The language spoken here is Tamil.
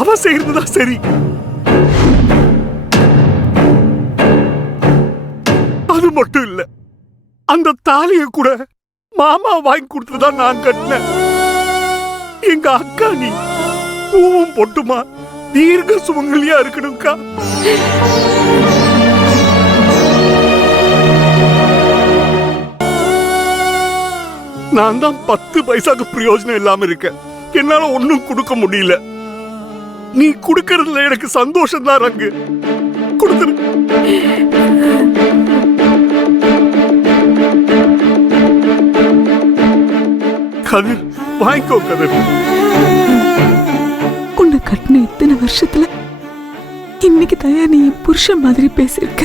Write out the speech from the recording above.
அவ செய்யறதுதான் சரி. அது மட்டும் இல்ல, அந்த தாலிய கூட மாமா வாங்கி கொடுத்துதான் நான் கட்டினேன். எங்க அக்கா நீ பூவும் பொட்டுமா தீர்க்க சுமங்கலியா இருக்கணும்க்கா. நான் தான் 10 பைசாக்கு பிரயோஜனம் இல்லாம இருக்கேன். என்னால ஒண்ணும் கொடுக்க முடியல. நீ கொடுக்கறதுல எனக்கு சந்தோஷம் தான். ரங்கு கொடுத்துரு. கதிர் வாங்கிக்கோ. கதிர், உன்னை கட்டின இத்தனை வருஷத்துல இன்னைக்கு தயா நீ புருஷன் மாதிரி பேசியிருக்க.